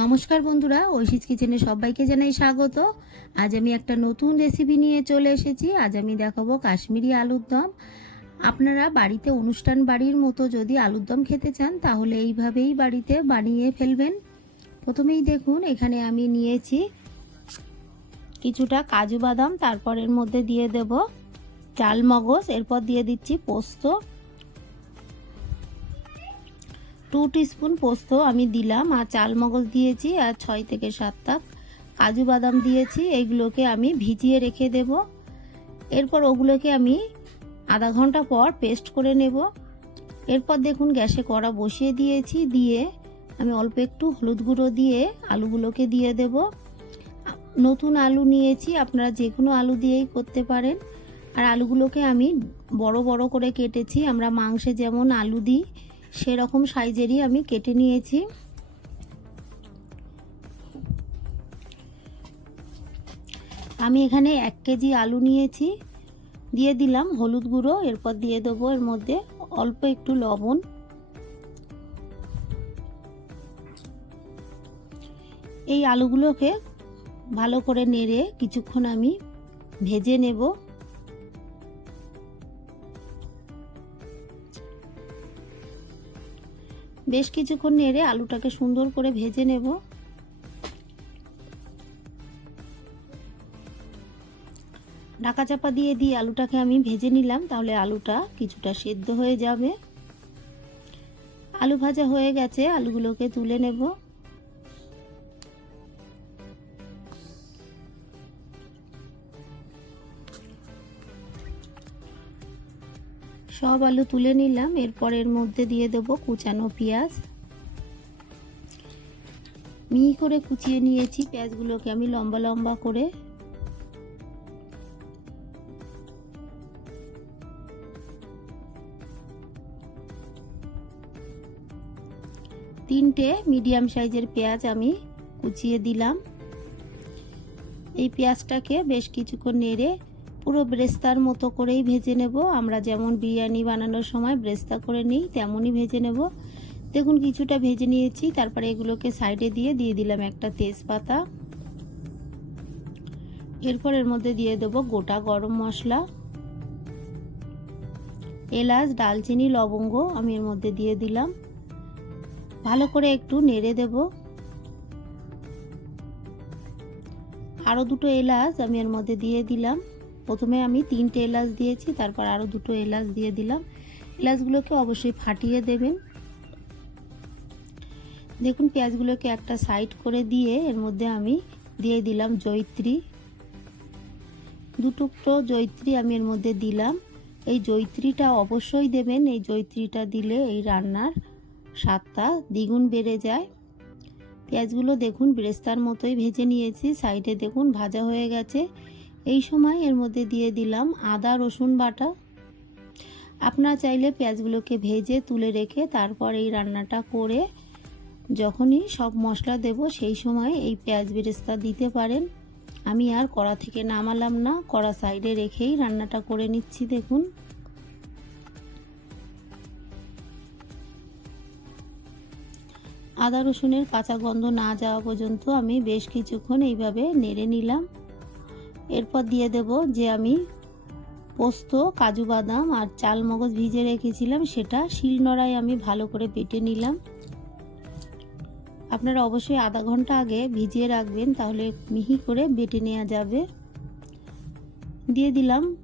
নমস্কার বন্ধুরা ঐশিস কিচেনে সবাইকে জানাই স্বাগত। আজ আমি একটা নতুন রেসিপি নিয়ে চলে এসেছি। আজ আমি দেখাবো কাশ্মীরি আলুর দম। আপনারা বাড়িতে অনুষ্ঠান বাড়ির মতো যদি আলুর দম খেতে চান, তাহলে এইভাবেই বাড়িতে বানিয়ে ফেলবেন। প্রথমেই দেখুন, এখানে আমি নিয়েছি কিছুটা কাজু বাদাম, তারপর এর মধ্যে দিয়ে দেব চাল মগজ এরপর দিয়ে দিচ্ছি পোস্ত। টু স্পুন পোস্ত আমি দিলাম আর চাল মগজ দিয়েছি আর ছয় থেকে সাতটা। কাজু বাদাম দিয়েছি, এইগুলোকে আমি ভিজিয়ে রেখে দেব। এরপর ওগুলোকে আমি আধা ঘণ্টা পর পেস্ট করে নেব। এরপর দেখুন গ্যাসে কড়া বসিয়ে দিয়েছি, দিয়ে আমি অল্প একটু হলুদ গুঁড়ো দিয়ে আলুগুলোকে দিয়ে দেব। নতুন আলু নিয়েছি, আপনারা যে কোনো আলু দিয়েই করতে পারেন। আর আলুগুলোকে আমি বড় বড় করে কেটেছি, আমরা মাংসে যেমন আলু দিই সেরকম সাইজেরই আমি কেটে নিয়েছি। আমি এখানে এক কেজি আলু নিয়েছি। দিয়ে দিলাম হলুদ গুঁড়ো, এরপর দিয়ে দেবো এর মধ্যে অল্প একটু লবণ। এই আলুগুলোকে ভালো করে নেড়ে কিছুক্ষণ আমি ভেজে নেব। বেশ কিছুক্ষণ নেড়ে আলুটাকে সুন্দর করে ভেজে নেব। ঢাকা চাপা দিয়ে দিয়ে আলুটাকে আমি ভেজে নিলাম, তাহলে আলুটা কিছুটা সেদ্ধ হয়ে যাবে। আলু ভাজা হয়ে গেছে, আলুগুলোকে তুলে নেব। সব আলু তুলে নিলাম, এরপর এর মধ্যে দিয়ে দেব কুচানো পেঁয়াজ। মিহি করে কুচিয়ে নিয়েছি, পেঁয়াজগুলোকে আমি লম্বা লম্বা করে। তিনটে মিডিয়াম সাইজের পেঁয়াজ আমি কুচিয়ে দিলাম। এই পেঁয়াজটাকে বেশ কিছুক্ষণ নেড়ে পুরো ব্রেস্তার মতো করেই ভেজে নেব। আমরা যেমন বিরিয়ানি বানানোর সময় ব্রেস্তা করে নিই, তেমনই ভেজে নেব। দেখুন, কিছুটা ভেজে নিয়েছি। তারপরে এগুলোকে সাইডে দিয়ে দিয়ে দিলাম একটা তেজপাতা। এরপর এর মধ্যে দিয়ে দেবো গোটা গরম মশলা। এলাচ, ডালচিনি, লবঙ্গ আমি এর মধ্যে দিয়ে দিলাম। ভালো করে একটু নেড়ে দেব। আরও দুটো এলাচ আমি এর মধ্যে দিয়ে দিলাম। প্রথমে আমি তিনটে এলাচ দিয়েছি, তারপর আরও দুটো এলাচ দিয়ে দিলাম। এলাচগুলোকে অবশ্যই ফাটিয়ে দেবেন। দেখুন, পেঁয়াজগুলোকে একটা সাইড করে দিয়ে এর মধ্যে আমি দিয়ে দিলাম জৈত্রী দু টুকরো জৈত্রী আমি এর মধ্যে দিলাম। এই জৈত্রীটা অবশ্যই দেবেন। এই জৈত্রীটা দিলে এই রান্নার স্বাদটা দ্বিগুণ বেড়ে যায়। পেঁয়াজগুলো দেখুন, ব্রেস্তার মতোই ভেজে নিয়েছি। সাইডে দেখুন, ভাজা হয়ে গেছে। এই সময় এর মধ্যে দিয়ে দিলাম আদা, রসুন বাটা। আপনারা চাইলে পেঁয়াজগুলোকে ভেজে তুলে রেখে তারপর এই রান্নাটা করে যখনই সব মশলা দেব, সেই সময় এই পেঁয়াজ বেরেস্তা দিতে পারেন। আমি আর কড়া থেকে নামালাম না, কড়া সাইডে রেখেই রান্নাটা করে নিচ্ছি, দেখুন। আদা, রসুনের কাঁচা গন্ধ না যাওয়া পর্যন্ত আমি বেশ কিছুক্ষণ এইভাবে নেড়ে নিলাম। এরপর দিয়ে দেব যে আমি পোস্ত, কাজু বাদাম আর চাল মগজ ভিজে রেখেছিলাম, সেটা শিলনোড়ায় আমি ভালো করে বেটে নিলাম। আপনারা অবশ্যই আধা ঘণ্টা আগে ভিজিয়ে রাখবেন, তাহলে মিহি করে বেটে নেওয়া যাবে। দিয়ে দিলাম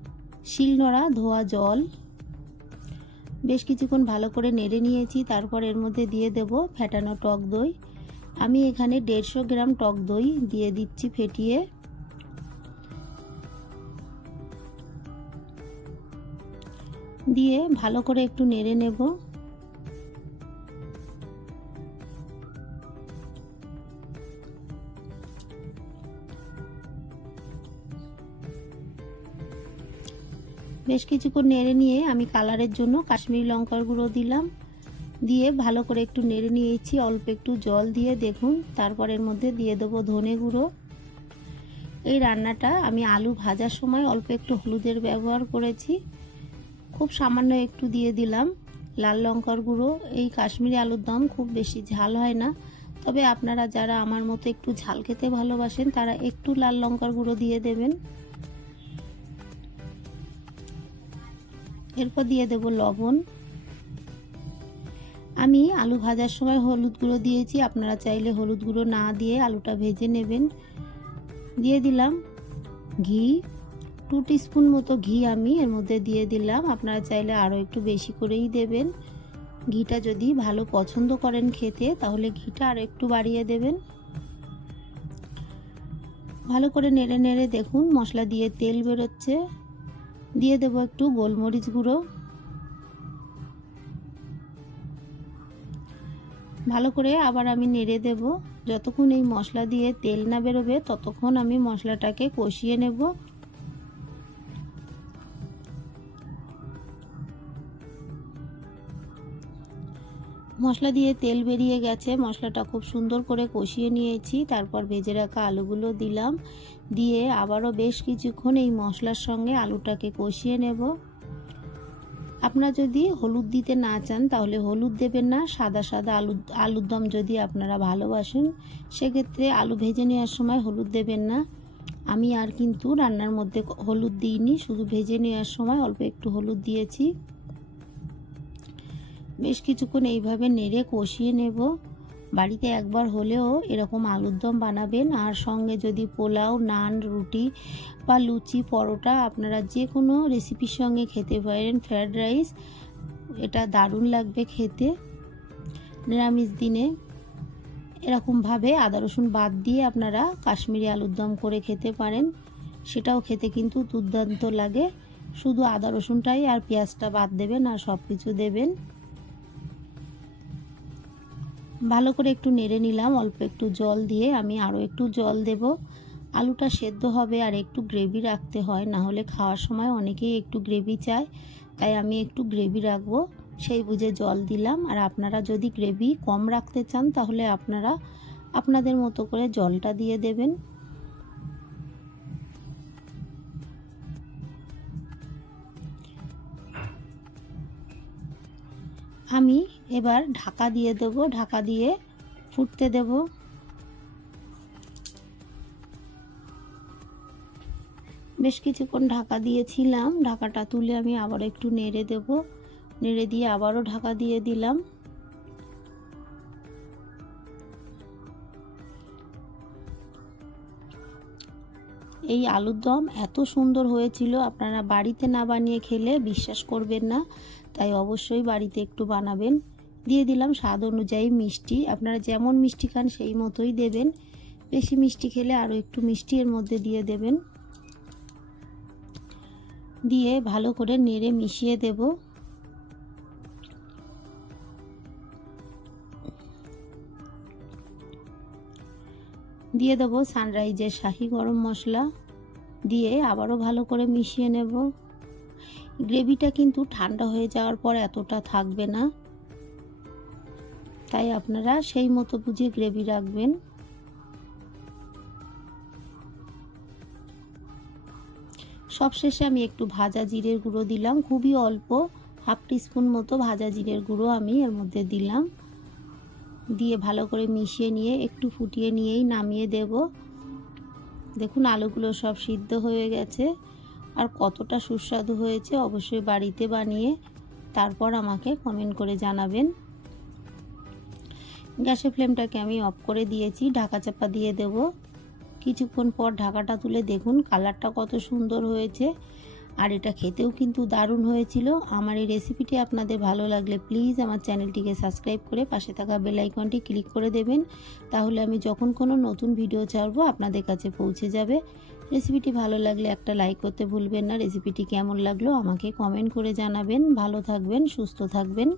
শিলনোড়া ধোয়া জল। বেশ কিছুক্ষণ ভালো করে নেড়ে নিয়েছি, তারপর এর মধ্যে দিয়ে দেব ফেটানো টক দই। আমি এখানে দেড়শো গ্রাম টক দই দিয়ে দিচ্ছি ফেটিয়ে। দিয়ে ভালো করে একটু নেড়ে নেব। বেশ কিছুক্ষণ নেড়ে নিয়ে আমি কালারের জন্য কাশ্মীরি লঙ্কার গুঁড়ো দিলাম। দিয়ে ভালো করে একটু নেড়ে নিয়েছি, অল্প একটু জল দিয়ে দেখুন। তারপর এর মধ্যে দিয়ে দেবো ধনে গুঁড়ো। এই রান্নাটা আমি আলু ভাজার সময় অল্প একটু হলুদের ব্যবহার করেছি। খুব সামান্য একটু দিয়ে দিলাম। লাল লঙ্কার গুঁড়ো। এই কাশ্মীরি আলুর দম খুব বেশি ঝাল হয় না। তবে আপনারা যারা আমার মতো একটু ঝাল খেতে ভালোবাসেন, তারা একটু লাল লঙ্কার গুঁড়ো দিয়ে দেবেন। এরপর দিয়ে দেব লবণ। আমি আলু ভাজার সময় হলুদ গুঁড়ো দিয়েছি। আপনারা চাইলে হলুদ গুঁড়ো না দিয়ে আলুটা ভেজে নেবেন। দিয়ে দিলাম ঘি। টু স্পুন মতো ঘি আমি এর মধ্যে দিয়ে দিলাম। আপনারা চাইলে আরও একটু বেশি করেই দেবেন। ঘিটা যদি ভালো পছন্দ করেন খেতে, তাহলে ঘিটা আর একটু বাড়িয়ে দেবেন। ভালো করে নেড়ে নেড়ে দেখুন, মশলা দিয়ে তেল বেরোচ্ছে। দিয়ে দেবো একটু গোলমরিচ গুঁড়ো। ভালো করে আবার আমি নেড়ে দেব। যতক্ষণ এই মশলা দিয়ে তেল না বেরোবে, ততক্ষণ আমি মশলাটাকে কষিয়ে নেব। মশলা দিয়ে তেল বেরিয়ে গেছে। মশলাটা খুব সুন্দর করে কষিয়ে নিয়েছি। তারপর ভেজে রাখা আলুগুলো দিলাম। দিয়ে আবারও বেশ কিছুক্ষণ এই মশলার সঙ্গে আলুটাকে কষিয়ে নেব। আপনারা যদি হলুদ দিতে না চান, তাহলে হলুদ দেবেন না। সাদা সাদা আলু, আলুর দম যদি আপনারা ভালোবাসেন, সেক্ষেত্রে আলু ভেজে নেওয়ার সময় হলুদ দেবেন না। আমি আর কিন্তু রান্নার মধ্যে হলুদ দিইনি, শুধু ভেজে নেওয়ার সময় অল্প একটু হলুদ দিয়েছি। বেশ কিছুক্ষণ এইভাবে নেড়ে কষিয়ে নেব। বাড়িতে একবার হলেও এরকম আলুর দম বানাবেন। আর সঙ্গে যদি পোলাও, নান, রুটি বা লুচি, পরোটা আপনারা যে কোনো রেসিপির সঙ্গে খেতে পারেন। ফ্রায়েড রাইস, এটা দারুণ লাগবে খেতে। নিরামিষ দিনে এরকমভাবে আদা, রসুন বাদ দিয়ে আপনারা কাশ্মীরি আলুর দম করে খেতে পারেন। সেটাও খেতে কিন্তু দুর্দান্ত লাগে। শুধু আদা, রসুনটাই আর পেঁয়াজটা বাদ দেবেন আর সব কিছু দেবেন। ভালো করে একটু নেড়ে নিলাম, অল্প একটু জল দিয়ে আমি আরও একটু জল দেব। আলুটা সেদ্ধ হবে আর একটু গ্রেভি রাখতে হয়, না হলে খাওয়ার সময় অনেকেই একটু গ্রেভি চায়, তাই আমি একটু গ্রেভি রাখব। সেই বুঝে জল দিলাম, আর আপনারা যদি গ্রেভি কম রাখতে চান তাহলে আপনারা আপনাদের মতো করে জলটা দিয়ে দেবেন। আমি এবার ঢাকা দিয়ে দেব, ঢাকা দিয়ে ফুটতে দেব। বেশ কিছুক্ষণ ঢাকা দিয়েছিলাম, ঢাকাটা তুলে আমি আবার একটু নেড়ে দেব। নেড়ে দিয়ে আবারও ঢাকা দিয়ে দিলাম। এই আলুর দম এত সুন্দর হয়েছিল, আপনারা বাড়িতে না বানিয়ে খেলে বিশ্বাস করবেন না, তাই অবশ্যই বাড়িতে একটু বানাবেন। দিয়ে দিলাম স্বাদ অনুযায়ী মিষ্টি, আপনারা যেমন মিষ্টি খান সেই মতোই দেবেন। বেশি মিষ্টি খেলে আরও একটু মিষ্টি এর মধ্যে দিয়ে দেবেন। দিয়ে ভালো করে নেড়ে মিশিয়ে দেব। দিয়ে দেবো সানরাইজের শাহি গরম মশলা দিয়ে আবারও ভালো করে মিশিয়ে নেব। গ্রেভিটা কিন্তু ঠান্ডা হয়ে যাওয়ার পর এতটা থাকবে না। তাই আপনারা সেই মতো বুঝে গ্রেভি রাখবেন। সবশেষে আমি একটু ভাজা জিরের গুঁড়ো দিলাম। খুবই অল্প, হাফ টিস্পুন মতো ভাজা জিরের গুঁড়ো আমি এর মধ্যে দিলাম। দিয়ে ভালো করে মিশিয়ে নিয়ে একটু ফুটিয়ে নিয়েই নামিয়ে দেব। দেখুন আলুগুলো সব সিদ্ধ হয়ে গেছে। আর কতটা সুস্বাদু হয়েছে অবশ্যই বাড়িতে বানিয়ে তারপর আমাকে কমেন্ট করে জানাবেন। গ্যাসের ফ্লেমটাকে আমি অফ করে দিয়েছি, ঢাকা চাপা দিয়ে দেব। কিছুক্ষণ পর ঢাকাটা তুলে দেখুন কালারটা কত সুন্দর হয়েছে। আর এটা খেতেও কিন্তু দারুণ হয়েছিল। আমার এই রেসিপিটি আপনাদের ভালো লাগলে প্লিজ আমার চ্যানেলটিকে সাবস্ক্রাইব করে পাশে থাকা বেল আইকনটি ক্লিক করে দেবেন। তাহলে আমি যখন কোনো নতুন ভিডিও ছাড়বো আপনাদের কাছে পৌঁছে যাবে। রেসিপিটি ভালো লাগলে একটা লাইক করতে ভুলবেন না। রেসিপিটি কেমন লাগল আমাকে কমেন্ট করে জানাবেন। ভালো থাকবেন, সুস্থ থাকবেন।